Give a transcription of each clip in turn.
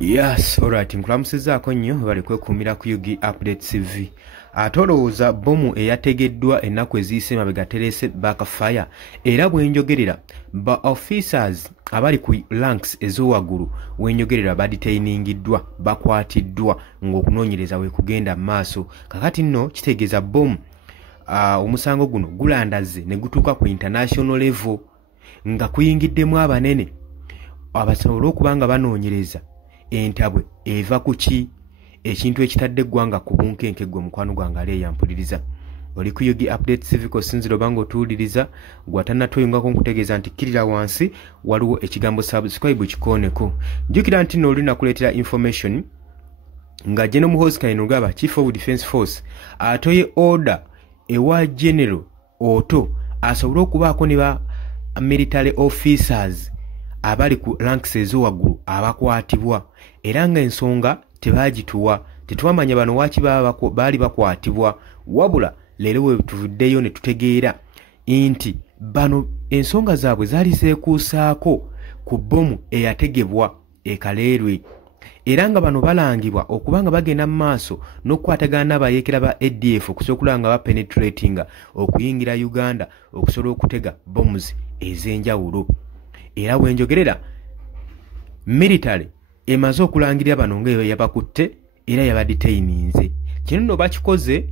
Yes, alright, nkulamusizaako nnyo bali kwekuumira ku Yugi Update TV. Atolowooza bomu eyategeddwa ennaku eziyise mabega terese backfire era bwenjogerera ba officers abali ku ranks ez'owaggulu wenjogerera badetainingiddwa bakwatiddwa ng'okunoonyereza we kugenda maaso. Kakati nno kitegeeza bomu omusango guno gulandaze ne gutuuka ku international level nga kuyingiddemu abanene abasobola okuba nga banoonyereza entabwe eva kuki ekintu ekitadde eggwanga ku bunkenke gwe mukwano gwange ali yampuliriza. Oli ku Yugi Update TV ko sinziro bango tuwuliriza gwatannatuyungako nkutegeeza nti kirira wansi waliwo ekigambo subscribe kikooneko. Jjukira nti nno oli nakuleetera information nga General Muhoozi Kainerugaba Chief of Defence Force atoye order ewa General Otto asobole okubaako ne ba military officers abali ku ranks ez'owaggulu abakwatibwa era nga ensonga tebagituwa tetwamanya bano waaki baali bakwatibwa wabula leero we tuvuddeyo ne tutegeera nti bano ensonga zaabwe zaali zeekuusaako ku bomu eyategebwa e Kaleerwe era nga bano balangibwa okuba nga bagenda mu maaso n'okukwatagana n'abayeekera ba ADF okusobola okulaba nga bapenetratinga okuyingira Uganda okusobola okutega bombs ez'enjawulo. Era bwenjogerera military emaze okulangirira bano nga yabakutte era yabadetaininze. Kino nno bakikoze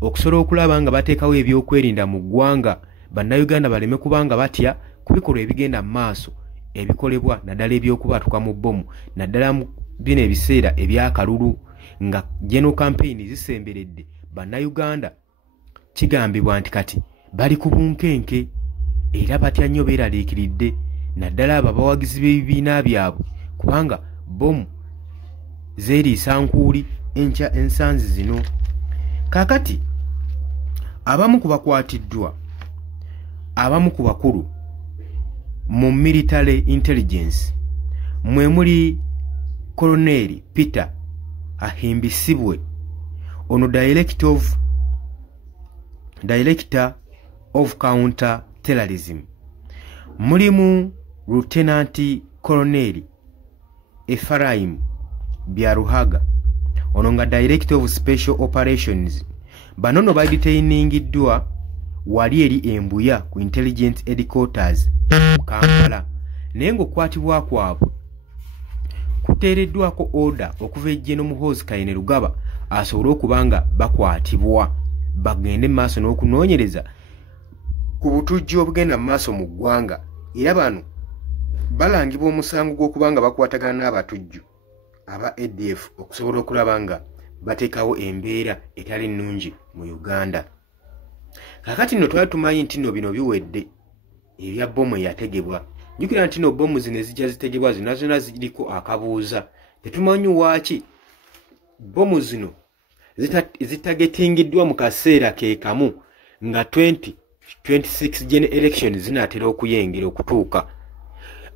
okusobola okulaba nga bateekawo ebyokwerinda mu ggwanga bannayuganda baleme kubanga batya ku bikolwa ebigenda mu maaso ebikolebwa naddala eby'okubatuka mu bomu naddala mu bino ebiseera ebyakalulu nga general campaign zisemberedde bannayuganda kigambibwa nti kati bali ku bunkenke era batya nnyo beeraliikiridde naddala abo abawagizi b'ebibiina byabwe kubanga bomu zeeriisa nkuuli enkya ensanzi zino. Kaakati abamu ku bakwatiddwa abamu ku bakulu mu military intelligence mwe muli Colonel Peter Ahimbisibwe ono director of counter terrorism, mulimu Lieutenant Colonel Ephraim Byaruhaga ono nga director of special operations. Bano no badetainingiddwa wali eri Embuya ku intelligence headquarters mu Kampala naye ng'okukwatibwa kwabwe kuteereddwako order okuva General Muhoozi Kainerugaba asobole okuba nga bakwatibwa bagende mu maaso n'okunoonyereza ku butujju obugenda mu maaso mu ggwanga era bano balangibwa omusango gw'okuba nga bakwatagana n'abatujju aba ADF okusobola okulaba nga bateekawo embeera etali nnungi mu Uganda. Kakati nno twali tumanyi nti nno bino biwedde ebya bomu eyategebwa. Jjukira nti nno bomu zino ezijja zitegebwa zonna zonna ziriko akabuuza tetumanyi waaki bomu zino zitagetingiddwa mu kaseera ke kamu nga 2026 gen election zinaatera okuyengera okutuuka.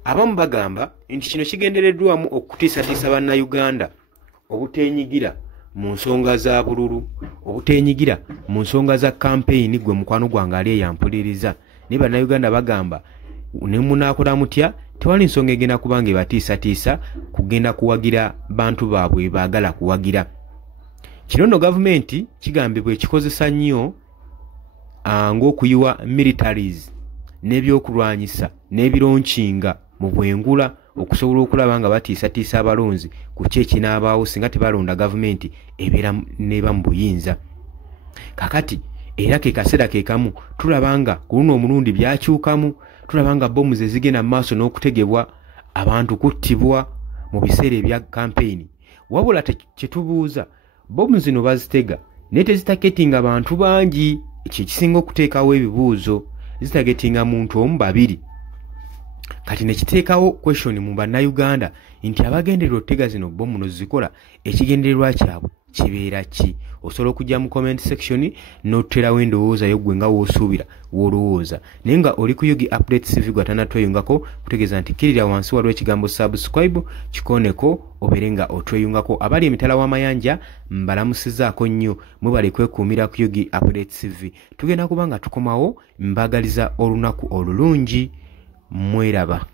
Abamu bagamba nti kino kigendereddwamu okutiisatiisa bannayuganda obuteenyigira mu nsonga za bululu obuteenyigira mu nsonga za campaign gwe mukwano gwange ali eyampuliriza ne bannayuganda bagamba ne munaakola mutya tewali nsonga egenda kubanga ebatiisatiisa kugenda kuwagira bantu baabwe baagala kuwagira. Kino nno gavumenti kigambibwa ekikozesa nnyo ng'okuyiwa militaries n'ebyokulwanyisa n'ebironkinga mu bwengula okusobola okulaba nga batiisatiisa abalonzi ku ki ekinaabaawo singa tebalonda gavumenti ebeera neeba mu buyinza. Kakati era ke kaseera ke kamu tulaba nga ku luno omulundi byakyukamu tulaba nga bomu ze zigenda mu maaso n'okutegebwa abantu kuttibwa mu biseera ebya campaign wabula kyetubuuza bomu zino bazitega naye tezitagetinga bantu bangi ekyo ekisinga okuteekawo ebibuuzo zitagetinga muntu omu babiri. Kati nekiteekawo question mu bannayuganda nti abagenderera ottega zino bomu no zikola ekigendererwa kyabwe kibeera ki? Osobola okujja mu comment section n'otterawo endowooza yo gwe nga woosuubira w'olowooza naye nga oli ku Yugi Update TV gwatannatweyungako kutegeeza nti kirira wansi waliwo ekigambo subscribe kikooneko obeere nga otweyungako. Abali emitala w'amayanja mbalamusizaako nnyo mwebale kwekuumira ku Yugi Update TV. Tugenda kuba nga tukomawo mbagaliza olunaku olulungi. Mweraba.